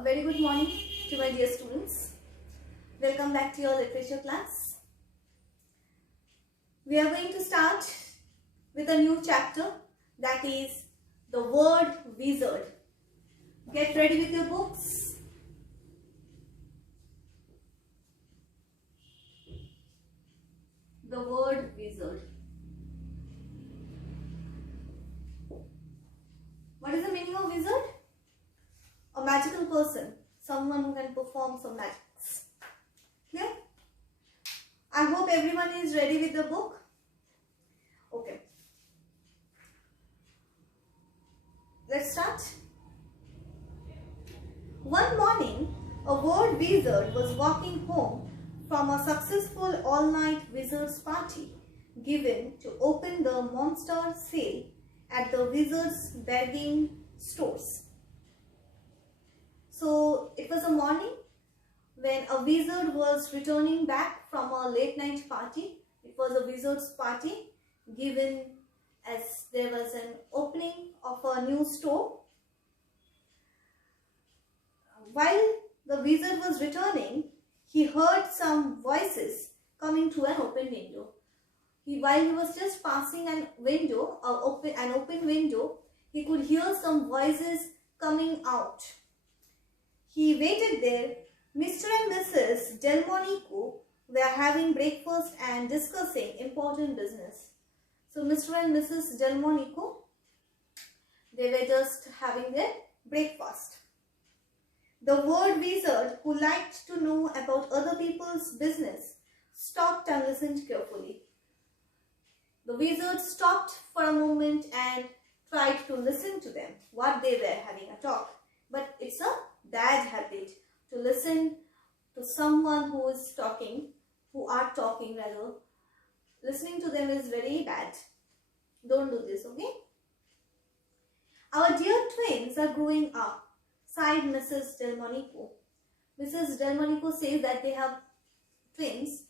A very good morning to my dear students. Welcome back to your literature class. We are going to start with a new chapter, that is the word wizard. Get ready with your books. The word wizard. What is the meaning of wizard? A magical person, someone who can perform some magics. Clear? I hope everyone is ready with the book. Okay. Let's start. One morning, a word wizard was walking home from a successful all-night wizard's party given to open the monster sale at the wizard's begging stores. So it was a morning when a wizard was returning back from a late night party. It was a wizard's party given as there was an opening of a new store. While the wizard was returning, he heard some voices coming through an open window. While he was just passing an open window, he could hear some voices coming out. He waited there. Mr. and Mrs. Delmonico were having breakfast and discussing important business. So Mr. and Mrs. Delmonico, they were just having their breakfast. The word wizard, who liked to know about other people's business, stopped and listened carefully. The wizard stopped for a moment and tried to listen to them, what they were having a talk. But it's a bad habit to listen to someone who is talking, rather. Listening to them is very bad. Don't do this, okay? Our dear twins are growing up, sighed Mrs. Delmonico. Mrs. Delmonico says that they have twins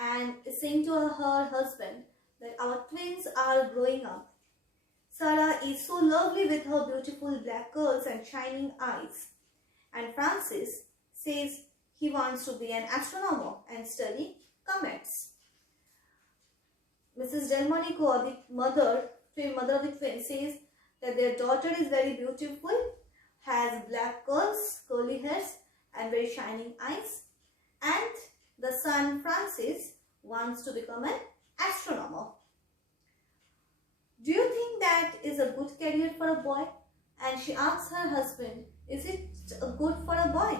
and is saying to her husband that our twins are growing up. Sarah is so lovely with her beautiful black curls and shining eyes. And Francis says he wants to be an astronomer and study comets. Mrs. Delmonico, the mother of the twins, says that their daughter is very beautiful, has black curls, curly hairs and very shining eyes. And the son Francis wants to become an astronomer. Do you think that is a good career for a boy? And she asks her husband, is it good for a boy?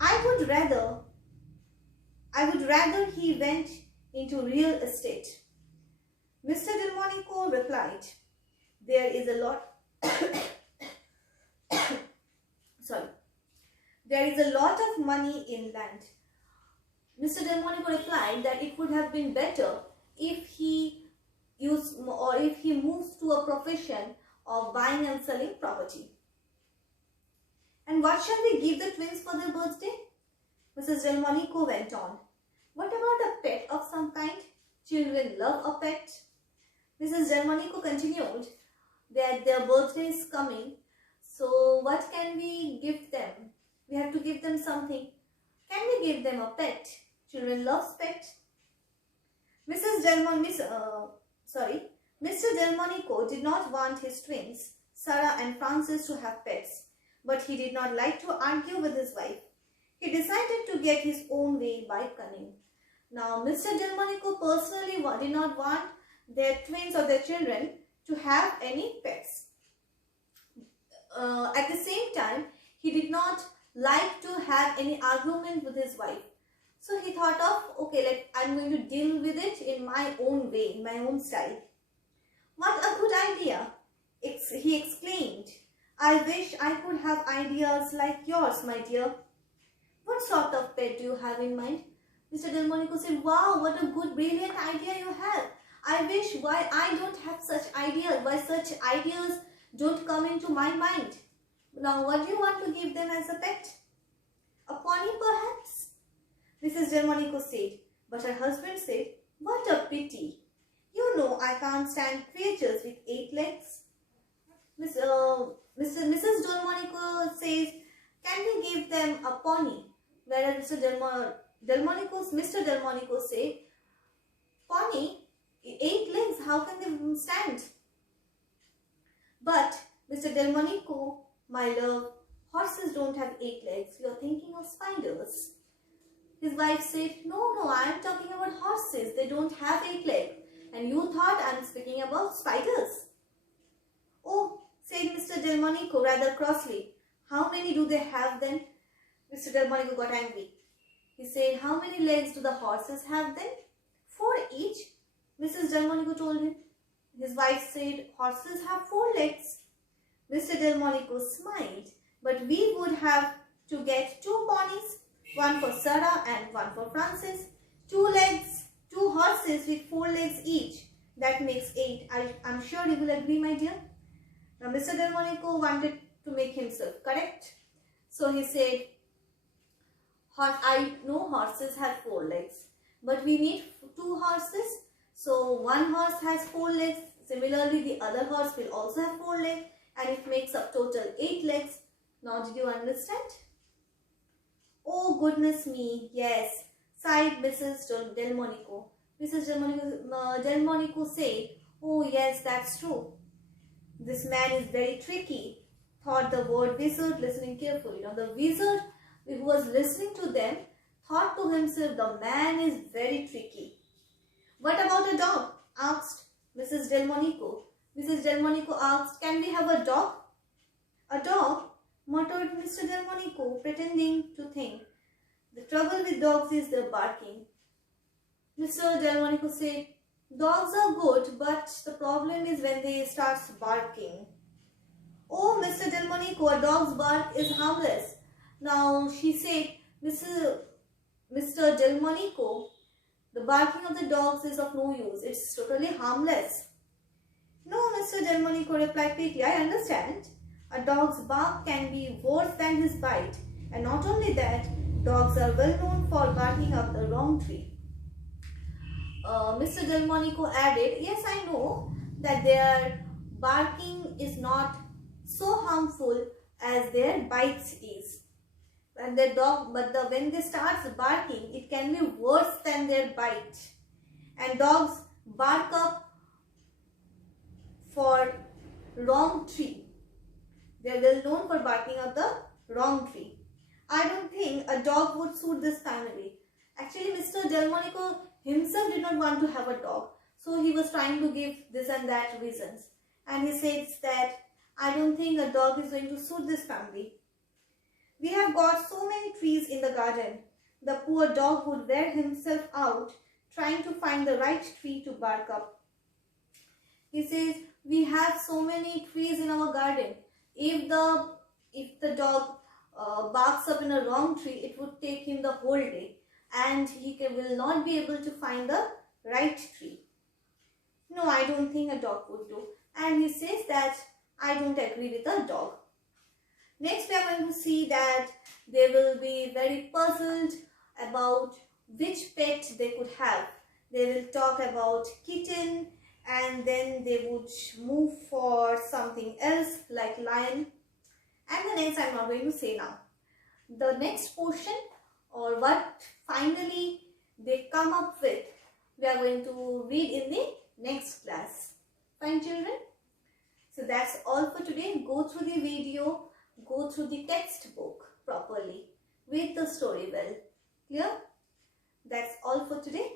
I would rather he went into real estate. Mr. Delmonico replied, there is a lot of money in land. Mr. Delmonico replied that it would have been better if he moves to a profession of buying and selling property. And what shall we give the twins for their birthday? Mrs. Delmonico went on. What about a pet of some kind? Children love a pet. Mrs. Delmonico continued that their birthday is coming. So what can we give them? We have to give them something. Can we give them a pet? Children love pet. Mr. Delmonico did not want his twins, Sarah and Francis, to have pets, but he did not like to argue with his wife. He decided to get his own way by cunning. Now, Mr. Delmonico personally did not want their twins or their children to have any pets. At the same time, he did not like to have any argument with his wife. So he thought of, okay, I'm going to deal with it in my own way, in my own style. What a good idea, he exclaimed. I wish I could have ideas like yours, my dear. What sort of pet do you have in mind? Mr. Delmonico said, wow, what a good, brilliant idea you have. I wish why I don't have such ideas, why such ideas don't come into my mind. Now, what do you want to give them as a pet? A pony, perhaps? Mrs. Delmonico said, but her husband said, what a pity. You know I can't stand creatures with 8 legs. Mrs. Delmonico says, can can we give them a pony? Whereas Mr. Delmonico said, pony, 8 legs, how can they stand? But Mr. Delmonico, my love, horses don't have 8 legs. You're thinking of spiders. His wife said, no, I am talking about horses. They don't have 8 legs. And you thought I am speaking about spiders. Oh, said Mr. Delmonico rather crossly. How many do they have then? Mr. Delmonico got angry. He said, how many legs do the horses have then? 4 each, Mrs. Delmonico told him. His wife said, horses have 4 legs. Mr. Delmonico smiled, but we would have to get 2 ponies, one for Sarah and one for Francis. 2 legs, 2 horses with 4 legs each. That makes 8. I'm sure you will agree, my dear. Now, Mr. Delmonico wanted to make himself correct. So he said, I know horses have 4 legs, but we need 2 horses. So one horse has 4 legs. Similarly, the other horse will also have 4 legs, and it makes up total 8 legs. Now, did you understand? Oh, goodness me, yes, sighed Mrs. Delmonico. Mrs. Delmonico said, oh, yes, that's true. This man is very tricky, thought the word wizard, listening carefully. Now, the wizard who was listening to them thought to himself, the man is very tricky. What about a dog? Asked Mrs. Delmonico. Mrs. Delmonico asked, can we have a dog? A dog? Muttered Mr. Delmonico, pretending to think. The trouble with dogs is their barking. Mr. Delmonico said, dogs are good, but the problem is when they start barking. Oh, Mr. Delmonico, a dog's bark is harmless. Now, she said, Mr. Delmonico, the barking of the dogs is of no use. It's totally harmless. No, Mr. Delmonico replied quickly, I understand. A dog's bark can be worse than his bite. And not only that, dogs are well known for barking up the wrong tree. Mr. Delmonico added, yes, I know that their barking is not so harmful as their bites is. And their dog, when they start barking, it can be worse than their bite. And dogs bark up for wrong tree. They are well known for barking up the wrong tree. I don't think a dog would suit this family. Actually, Mr. Delmonico himself did not want to have a dog. So he was trying to give this and that reasons. And he says that I don't think a dog is going to suit this family. We have got so many trees in the garden. The poor dog would wear himself out trying to find the right tree to bark up. He says, we have so many trees in our garden. If the dog barks up in a wrong tree, it would take him the whole day. And he will not be able to find the right tree. No, I don't think a dog would do. And he says that I don't agree with a dog. Next, we are going to see that they will be very puzzled about which pet they could have. They will talk about kitten, and then they would move for something else like lion. And the next I am not going to say now. The next portion, or what finally they come up with, we are going to read in the next class. Fine, children? So that's all for today. Go through the video, go through the textbook properly, read the story well. Clear? That's all for today.